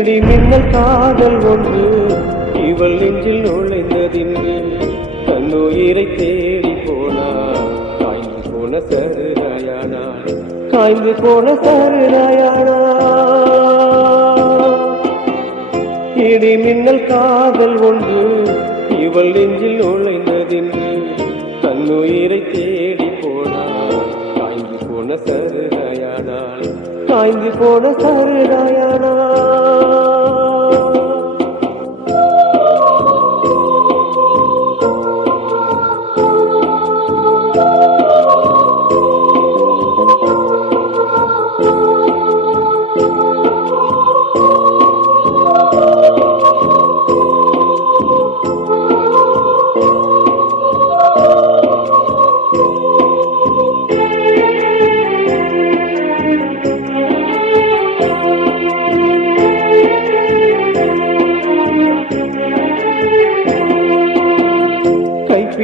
இடி மின்னல் காதல் ஒன்று. இவள் நெஞ்சில் நுழைந்ததின்றி தன்னுயிரை தேடி போனாள். காய்ந்து போன சருராயானா காய்ந்து போன சருராயானா இடி மின்னல் காதல் ஒன்று. இவள் நெஞ்சில் நுழைந்ததின்றி தன்னுயிரை தேடி போனாள். காய்ந்து போன சருராயானால் காய்ந்து போன சருராயானா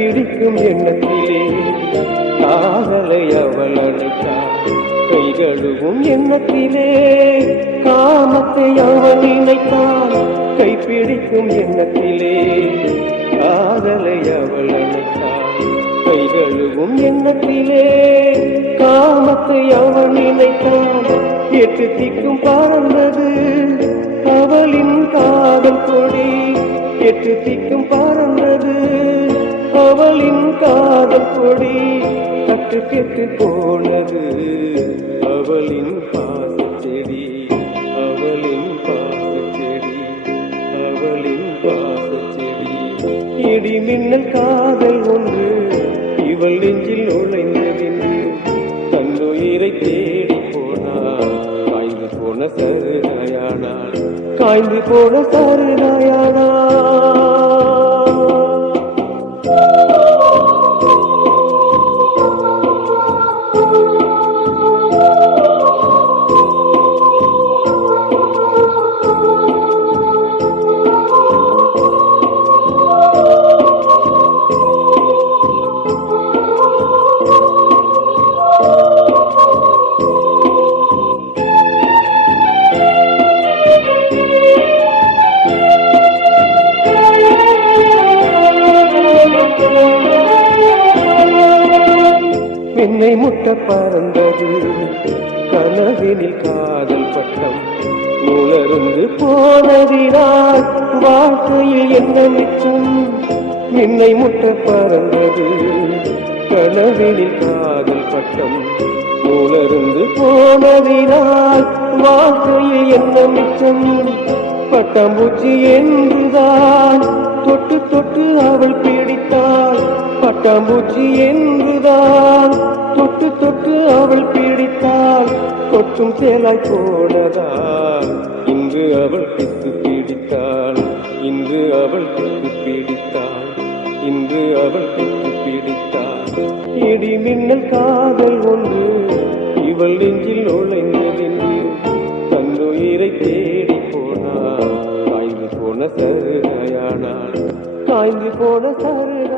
பிடிக்கும் எண்ணத்திலே காதலை அவள் அழைத்தாள். கைகழுவும் எண்ணத்திலே காமத்தை அவள் நினைத்தாள். கை பிடிக்கும் எண்ணத்திலே காதலை அவள் அழைத்தாள். கைகழுவும் எண்ணத்திலே காமத்தை அவள் நினைத்தாள். எட்டு திக்கும் பறந்தது அவளின் காதல் கொடி. எட்டு திக்கும் பறந்தது அவளின் காதல் கொடி கட்டு கெட்டு போனது. அவளின் பாச செடி அவளின் பாச செடி அவளின் பாச செடி இடி மின்னல் காதல் ஒன்று இவள் நெஞ்சில் நுழைந்ததென்று தன்னுயிரை தேடி போனாள். காய்ந்து போன சருநாயானாள் காய்ந்து போன சருநாயானாள் you. என்னை முட்ட பறந்தது. கனவினில் காதல் பட்டம் உணர்ந்து போனதினால் வாழ்க்கையில் என்ன மிச்சம்? என்னை முட்ட பறந்தது. கனவினில் காதல் பட்டம் உணர்ந்து போனதினால் வாழ்க்கையில் என்ன மிச்சம்? பட்டாம்பூச்சி என்றுதான். தொட்டு தொட்டு அவள் பீடித்தாள். பட்டாம்பூச்சி என்றுதான் தொட்டு தொட்டு அவள் பீடித்தாள். கொற்றும் சேலாய் போனதால் இன்று அவள் பித்து பீடித்தாள். இன்று அவள் பித்து பீடித்தாள். இன்று அவள் பித்து பீடித்தாள். இடி மின்னல் காதல் ஒன்று இவள் நெஞ்சில் நுழைந்ததென்று தன்னுயிரை தேடி போனாள். காய்ந்து போன சருகையானாள். காய்ந்து போன சரு